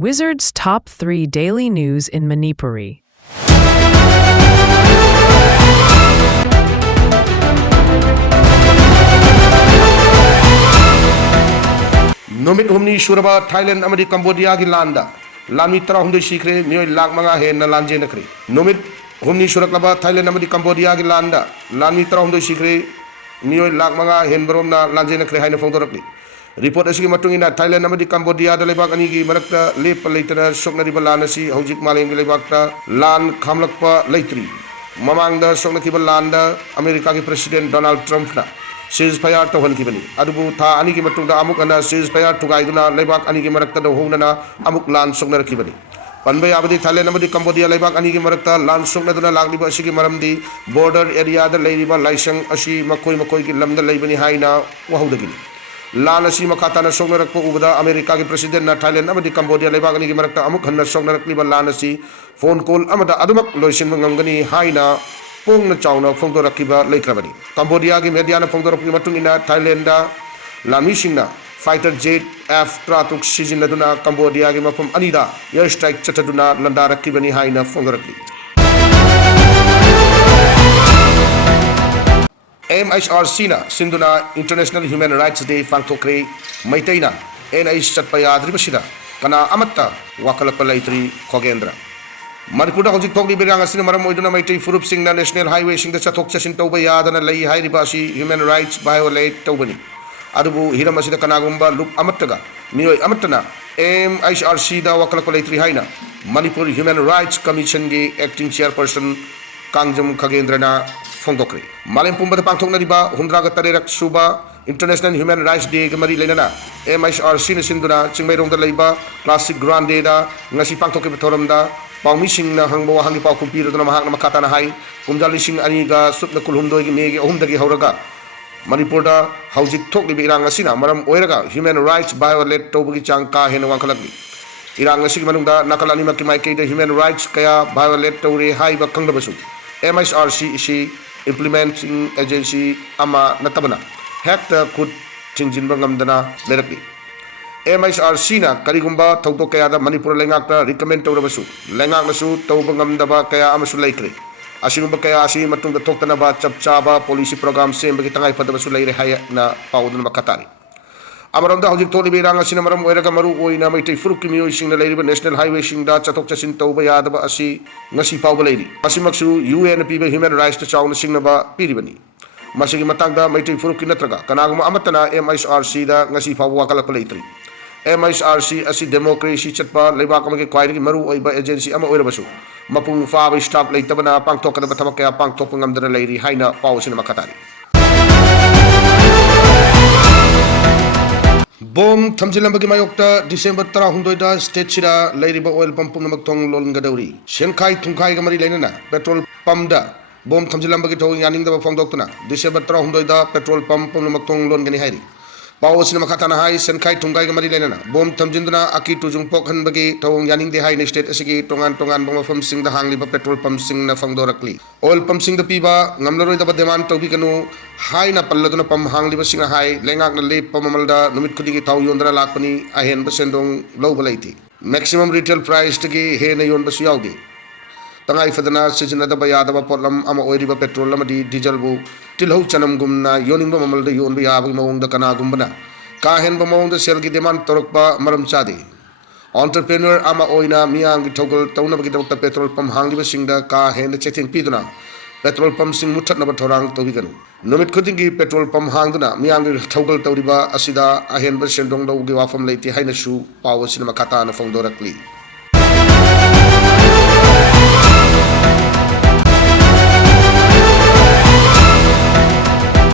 Wizard's Top 3 Daily News in Manipuri. Nomit humni Shuraba, Thailand, Amadi, Cambodia, Gilanda. Lamitra Humdi Shikre, New Lakmanga, Hen, Lanjanakri. Nomit humni Shuraklaba, Thailand, Amadi, Cambodia, Gilanda. Lamitra Humdi Shikre, New Lakmanga, Hen Bromna, Lanjanakri, Hina Fondorakli. Report as you matungina, Thailand, Amadi, Cambodia, the Lebakanigi, Marakta, Lip later, Soknari Balanasi, Hojik Maling, Lebakta, Lan Kamlakpa, Laitri. Mamanga, Soknaki America President Donald Trump. Ceasefire to Hankibani. Adubu Ta Aniki Matunda Amukana, ceasefire to Gaiduna, Lebak Aniki Marakta, Honana, Amuk Lan Sogner Kibani. Panbay Abadi, Thailand, Amadi, Cambodia, Lebak Aniki Marakta, Lan Sognaduna, Lagliba, Shiki Maramdi, border area, the Ladiba, Laisang, Ashi, Makoi, Lam, the Labani Haina, Wahudagin. Lan Ashi Makatana Sogner Uda, America President, Thailand, Amadi, Cambodia, Lebak Aniki Marakta, Amukana, Sogner Kliba, Lanasi, phone call, Amada Adumak, Loisin Mangani, Haina. Pong na chawna Fongdora Kiba Laikrabani. Cambodia gi media na Fongdora Matungina, Thailand, Lamisina, fighter jet F Tratuk Sizinaduna, Cambodia gi Mapum Anida, Airstrike Chataduna, Landara Kibani Haina Fongdoraki. MHRC na Sinduna International Human Rights Day Fangtokre Maitaina, NH Chatpaya Dribashida, Kana Amata, Wakalapa Laitri, Kogendra. Manipuri Hojik Tokli Biranga Cinema Moiduna Maiti Furup Singh National Highway Sing the Chatok Chashin Tobaya than a lay high ribashi human rights violate Tobani. Adubu Hiramasi the Kanagumba Loop Amataga, Mio Amatana, MHRC da Wakalakolatri Haina, Manipuri Human Rights Commission acting chairperson Kangjam Kagendrana Fongokri. Malimpumba the Pantong Nadiba, Hundraga Tarerak Suba, International Human Rights Day Gamari Lenana, MHRC Sinduna, Chingmerong the Leba, Classic Grand Data, Nasi Pantokipatoramda. Pangmising na hangbo hangi pa kumpiro na mahang na makata na hay kumjalising aniga sup na kulhumdo gi megi ohumdagi hauraga Manipurda haujik thok li irang asina maram oiraga human rights violate tobugi changka hen wangkhalagni irang asig manungda nakalani makki maike the human rights kaya violate tore hai ba kangdabasu MHRC isi implementing agency ama natabana hekta kut tingjinba ngamdana lerakni MHRC na karigumba tauto kaya da Manipur lengakta recommend tawrabasu lengak nasu tawbangam daba kaya amasu laikre asigumba kaya asi matung da toktana ba chapchaba policy program sem bagi tangay padabasu laire haya na paudun makatari amaram da hojik toli biranga sinamaram oiraga maru oina mai tei furuk kimio sing na laire national highway sing da chatok chasin tawba yadaba asi ngasi pawba laire asimaksu UNP ba human rights ta chawna sing na ba piribani masigi matangda mai tei furuk kinatraga kanaguma amatana MHRC da ngasi pawwa kalak laitri MHRC asi democracy chatpa leibak amagi kwairi maru oiba agency ama oirabasu mapung faba staff leitabana pangtok kada batama kaya pangtok ngamdana leiri haina pawsin makatari bom thamjilambagi mayokta December 16 da state sira leiriba oil pump namakthong lolngadauri senkai thungkai gamari leinana petrol pump da bom thamjilambagi tho yaning da phongdoktuna December 16 da petrol pump namakthong longani hairi Pau sinama katana hai senkai tungkai gamari lenana bom tamjinduna aki tujung pokhan bagi tawong yaning de hai ne state asigi tongan boma fam sing da hangli ba petrol pump sing na fangdorakli oil pump sing da piba ngamlaroi da deman tawbi kanu hai na palladuna pam hangli ba sing hai lengak na lep pamamalda numit khudigi taw yondra lakpani ahen ba sendong low balaiti maximum retail price tagi he na yon ba su yaudi tangai fadana sijinada ba yadaba potlam ama oiriba petrol amadi diesel bu tilhau chanam gumna yoning ba mamal da yon ba yabagi mawong da kana gumbana ka hen ba mawong da sel gi demand torokpa maram chadi entrepreneur ama oina miyang gi togol tawna bagi da petrol pump hangli ba singda ka hen da cheting piduna petrol pump sing muthat na ba thorang to biganu numit khudingi petrol pump hangduna miyang gi togol tawriba asida ahen ba sendong da ugi wafam leiti haina su pawo sinama kata na fongdorakli